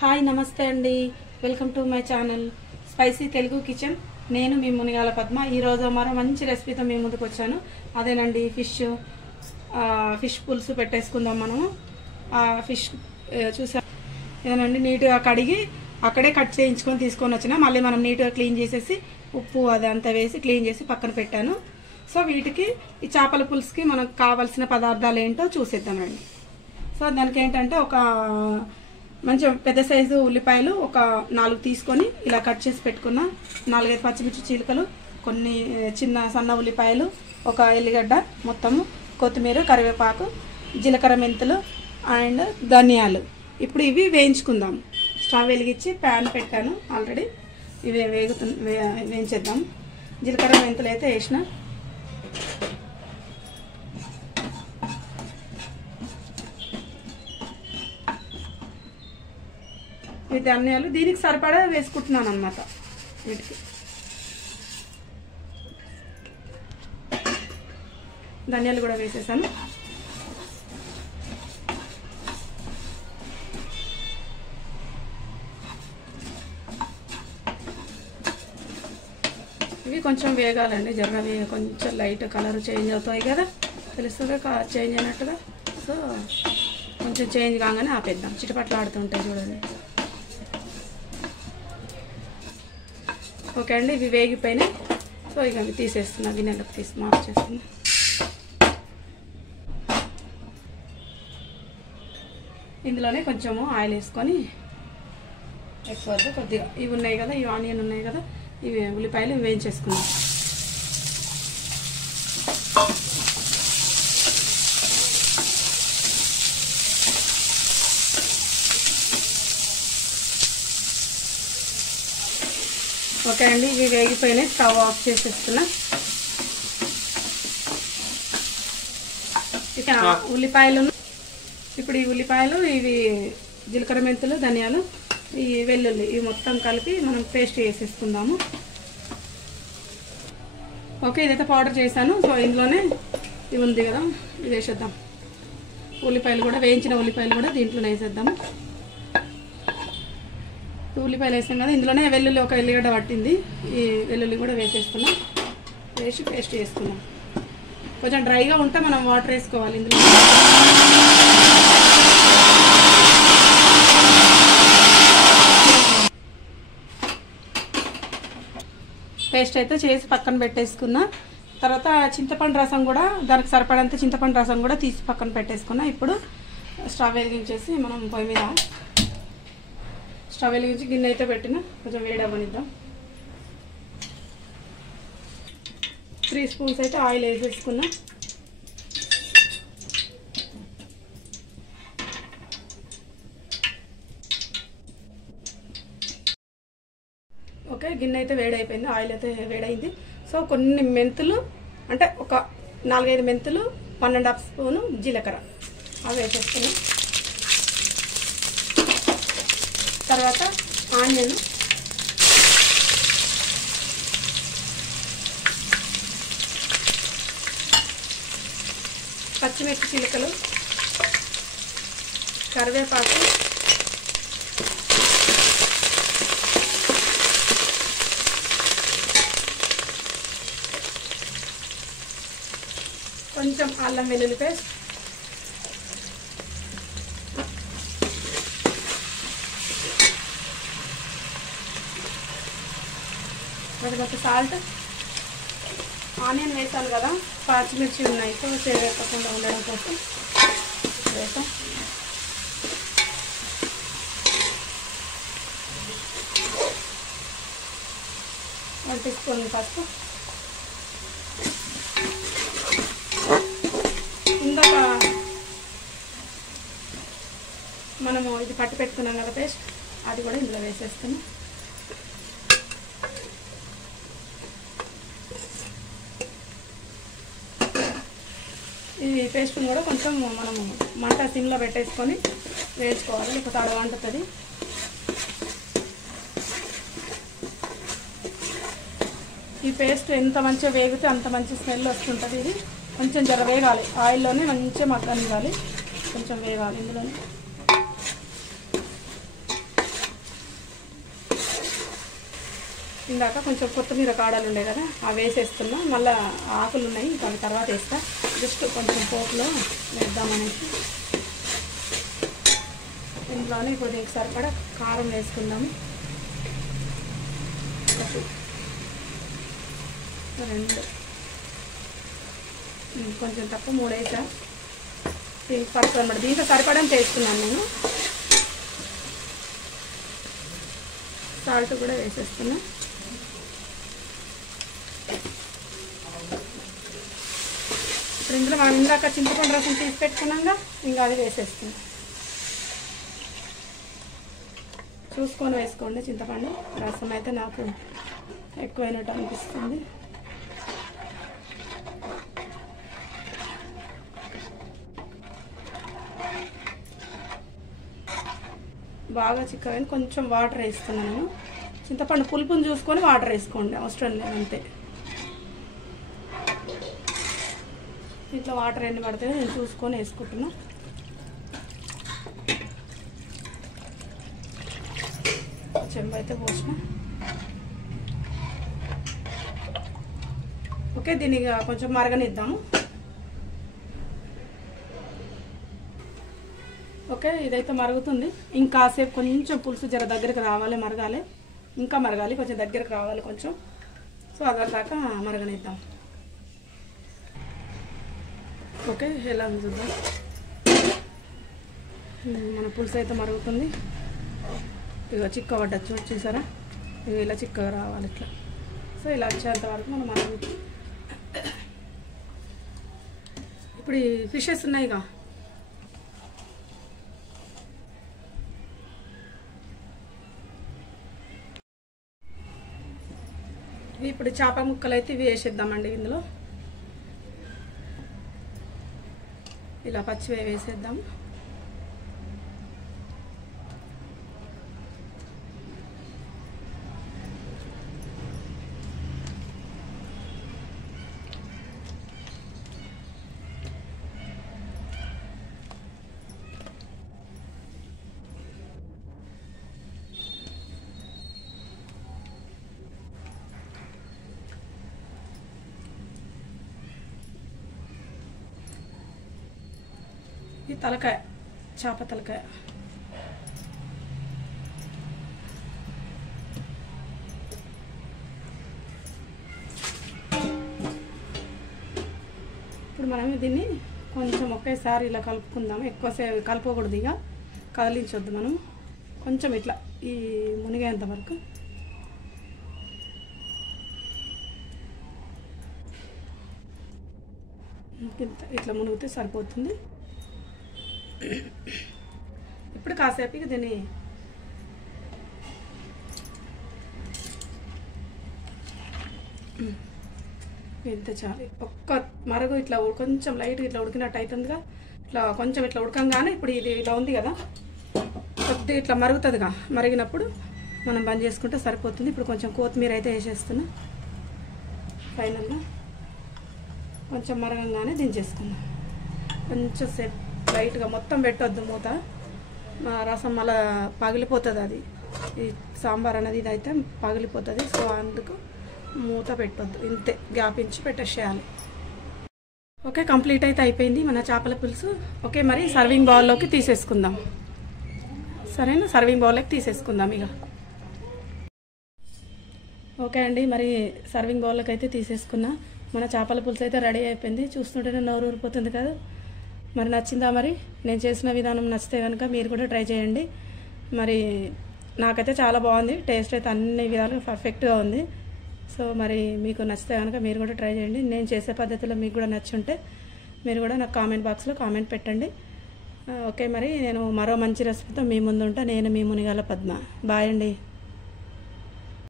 Hi నమస్తే అండి, welcome to my channel spicy Telugu kitchen. నేను మీ మునిగాల పద్మ. ఈరోజు మరో మంచి రెసిపీతో మీ ముందుకు వచ్చాను. అదేనండి ఫిష్ పులుసు పెట్టేసుకుందాం మనము. ఫిష్ చూసా ఏనండి, నీట్గా కడిగి అక్కడే కట్ చేయించుకొని తీసుకొని వచ్చిన. మళ్ళీ మనం నీట్గా క్లీన్ చేసేసి ఉప్పు అదంతా వేసి క్లీన్ చేసి పక్కన పెట్టాను. సో వీటికి ఈ చేపల పులుసుకి మనకు కావాల్సిన పదార్థాలు ఏంటో చూసేద్దామండి. సో దానికి ఏంటంటే ఒక మంచి పెద్ద సైజు ఉల్లిపాయలు ఒక 4 తీసుకొని ఇలా కట్ చేసి పెట్టుకున్న, 4-5 పచ్చిమిర్చి చీలికలు, కొన్ని చిన్న సన్న ఉల్లిపాయలు, ఒక ఎల్లిగడ్డ మొత్తము, కొత్తిమీర, కరివేపాకు, జీలకర్ర, మెంతులు అండ్ ధనియాలు. ఇప్పుడు ఇవి వేయించుకుందాం. స్టవ్ వెలిగించి ప్యాన్ పెట్టాను ఆల్రెడీ. ఇవి వేయించేద్దాం. జీలకర్ర మెంతులు అయితే వేసిన. ఈ ధనియాలు దీనికి సరిపడా వేసుకుంటున్నాను అన్నమాట. వీటికి ధనియాలు కూడా వేసేసాను. ఇవి కొంచెం వేగాలండి, జరగవి కొంచెం లైట్ కలర్ చేంజ్ అవుతాయి కదా, తెలుస్తుంది చేంజ్ అయినట్టుగా. సో కొంచెం చేంజ్ కాగానే ఆపేద్దాం. చిటపట్లు ఆడుతుంటాయి చూడండి. ఓకే అండి, ఇవి వేగిపోయినాయి. సో ఇక అవి తీసేస్తున్నా, గిన్నెలకు తీసి మార్క్ చేస్తున్నా. ఇందులోనే కొంచెము ఆయిల్ వేసుకొని ఎక్కువ కొద్దిగా ఇవి ఉన్నాయి కదా, ఇవి ఆనియన్ ఉన్నాయి కదా, ఇవి ఉల్లిపాయలు వేయించేసుకున్నాం. ఓకే అండి, ఇవి వేగిపోయినాయి. స్టవ్ ఆఫ్ చేసేస్తున్నా. ఇక ఉల్లిపాయలు, ఇప్పుడు ఈ ఉల్లిపాయలు, ఇవి జీలకర్ర, మెంతులు, ధనియాలు, ఈ వెల్లుల్లి, ఇవి మొత్తం కలిపి మనం పేస్ట్ చేసేసుకుందాము. ఓకే, ఇదైతే పౌడర్ చేశాను. సో ఇందులోనే ఇవి ఉంది కదా, ఇది వేసేద్దాం. ఉల్లిపాయలు కూడా, వేయించిన ఉల్లిపాయలు కూడా దీంట్లోనే వేసేద్దాము. ఉల్లిపాయలు వేసాం కదా, ఇందులోనే వెల్లుల్లి ఒక ఎల్లిగడ్డ పట్టింది, ఈ వెల్లుల్లి కూడా వేసేస్తున్నాం. వేసి పేస్ట్ చేసుకున్నాం. కొంచెం డ్రైగా ఉంటే మనం వాటర్ వేసుకోవాలి ఇందులో. పేస్ట్ అయితే చేసి పక్కన పెట్టేసుకున్నా. తర్వాత చింతపండు రసం కూడా, దానికి సరిపడంత చింతపండు రసం కూడా తీసి పక్కన పెట్టేసుకున్నా. ఇప్పుడు స్టవ్ వెలిగించేసి మనం పొయ్యి మీద స్టవ్ వెలిగించి గిన్నె అయితే పెట్టిన, కొంచెం వేడి అవ్వనిద్దాం. 3 స్పూన్స్ అయితే ఆయిల్ వేసేసుకున్నా. ఓకే, గిన్నె అయితే వేడైపోయింది, ఆయిల్ అయితే వేడైంది. సో కొన్ని మెంతులు, అంటే ఒక 4-5 మెంతులు, 1.5 స్పూను జీలకర్ర అవి వేసేసుకున్నాం. తర్వాత ఆనియన్, పచ్చిమిర్చి చిలుకలు, కరివేపాకు, కొంచెం అల్లం వెల్లుల్లి పేస్ట్, కొంచెం సాల్ట్. ఆనియన్ వేసాను కదా, పచ్చిమిర్చి ఉన్నాయి, సో చేయకుండా ఉండడం కోసం వేసాం. వన్ టీ స్పూన్ పసుపు. ఇందాక మనము ఇది పట్టి పెట్టుకున్నాం కదా పేస్ట్, అది కూడా ఇందులో వేసేస్తాము. ఈ పేస్ట్ని కూడా కొంచెం మనము మంట సిమ్లో పెట్టేసుకొని వేసుకోవాలి, లేకపోతే అడవ అంటుతుంది. ఈ పేస్ట్ ఎంత మంచిగా వేగితే అంత మంచి స్మెల్ వస్తుంటుంది. ఇది కొంచెం జర వేగాలి, ఆయిల్లోనే మంచిగా మగ్గనివ్వాలి, కొంచెం వేగాలి ఇందులోనే. ఇందాక కొంచెం కొత్తిమీర కాడలు ఉండే కదా అవి వేసేస్తున్నా, మళ్ళీ ఆకులు ఉన్నాయి అవి తర్వాత వేస్తా. జస్ట్ కొంచెం పోపులో వేద్దామనేసి ఇంట్లోనే కొద్దిగా సరిపడా కారం వేసుకుందాము. 2 కొంచెం తక్కువ 3 వేసా. దీనికి పడుతుంది అన్నమాట. దీంట్లో సరిపడని చేసుకున్నాను నేను. సాల్ట్ కూడా వేసేస్తున్నా. ఇప్పుడు ఇందులో మనం ఇందాక చింతపండు రసం తీసి పెట్టుకున్నాక ఇంకా అది వేసేస్తున్నాం. చూసుకొని వేసుకోండి. చింతపండు రసం అయితే నాకు ఎక్కువైనట్టు అనిపిస్తుంది. బాగా చిక్కగా కొంచెం వాటర్ వేస్తున్నాను. చింతపండు పులుపుని చూసుకొని వాటర్ వేసుకోండి, అవసరం లేదు అంతే. ఇట్లా వాటర్ ఎన్ని పడితే నేను చూసుకొని వేసుకుంటున్నా. చెంబు అయితే పోసిన. ఓకే, దీన్ని కొంచెం మరగనిద్దాము. ఓకే, ఇదైతే మరుగుతుంది. ఇంకాసేపు కొంచెం పులుసు జర దగ్గరికి రావాలి, మరగాలి, ఇంకా మరగాలి, కొంచెం దగ్గరికి రావాలి కొంచెం. సో అదాకా మరగనిద్దాం. ఓకే, ఎలా చూద్దాం. మన పులుసు అయితే మరుగుతుంది. ఇక చిక్క పడ్డచ్చు, చూసారా? ఇక ఇలా చిక్కగా రావాలి ఇట్లా. సో ఇలా వచ్చేంత వరకు మనం మరగ. ఇప్పుడు ఈ ఫిషెస్ ఉన్నాయిగా, ఇప్పుడు చేప ముక్కలు అయితే ఇవి వేసేద్దామండి. ఇందులో ఇలా పచ్చివే వేసేద్దాము. ఈ తలకాయ, చేప తలకాయ ఇప్పుడు మనం దీన్ని కొంచెం ఒకేసారి ఇలా కలుపుకుందాము. ఎక్కువసేపు కలపకూడదు, ఇక కదిలించొద్దు. మనం కొంచెం ఇట్లా ఈ మునిగేంత వరకు ఇట్లా మునిగితే సరిపోతుంది. ఇప్పుడు కాసేపు ఇక దీన్ని ఇంత చాలు. ఒక్క మరుగు ఇట్లా కొంచెం లైట్గా ఇట్లా ఉడికినట్టు అవుతుందిగా. ఇట్లా కొంచెం ఇట్లా ఉడకంగానే ఇప్పుడు ఇది ఇలా ఉంది కదా, కొద్దిగా ఇట్లా మరుగుతుందిగా. మరిగినప్పుడు మనం బంద్ చేసుకుంటే సరిపోతుంది. ఇప్పుడు కొంచెం కొత్తిమీర అయితే వేసేస్తున్నా. ఫైనల్గా కొంచెం మరగంగానే దించేసుకుందాం. కొంచెం సేపు లైట్గా, మొత్తం పెట్టొద్దు మూత, రసం మళ్ళీ పగిలిపోతుంది. అది ఈ సాంబార్ అనేది ఇది అయితే పగిలిపోతుంది. సో అందుకు మూత పెట్టొద్దు, ఇంతే గ్యాప్ ఇచ్చి పెట్టేసేయాలి. ఓకే, కంప్లీట్ అయితే అయిపోయింది మన చేపల పులుసు. ఓకే, మరి సర్వింగ్ బౌల్లోకి తీసేసుకుందాం. సరేనా, సర్వింగ్ బౌల్లోకి తీసేసుకుందాం ఇక. ఓకే అండి, మరి సర్వింగ్ బౌల్లోకి అయితే తీసేసుకున్నా. మన చేపల పులుసు అయితే రెడీ అయిపోయింది. చూస్తుంటేనే నోరు ఊరిపోతుంది కదా. మరి నచ్చిందా? మరి నేను చేసిన విధానం నచ్చితే కనుక మీరు కూడా ట్రై చేయండి. మరి నాకైతే చాలా బాగుంది, టేస్ట్ అయితే అన్ని విధాలుగా పర్ఫెక్ట్గా ఉంది. సో మరి మీకు నచ్చితే కనుక మీరు కూడా ట్రై చేయండి. నేను చేసే పద్ధతిలో మీకు కూడా నచ్చుంటే మీరు కూడా నాకు కామెంట్ బాక్స్లో కామెంట్ పెట్టండి. ఓకే, మరి నేను మరో మంచి రెసిపీతో మీ ముందు ఉంటా. నేను మీ మునిగాల పద్మ. బాయ్ అండి.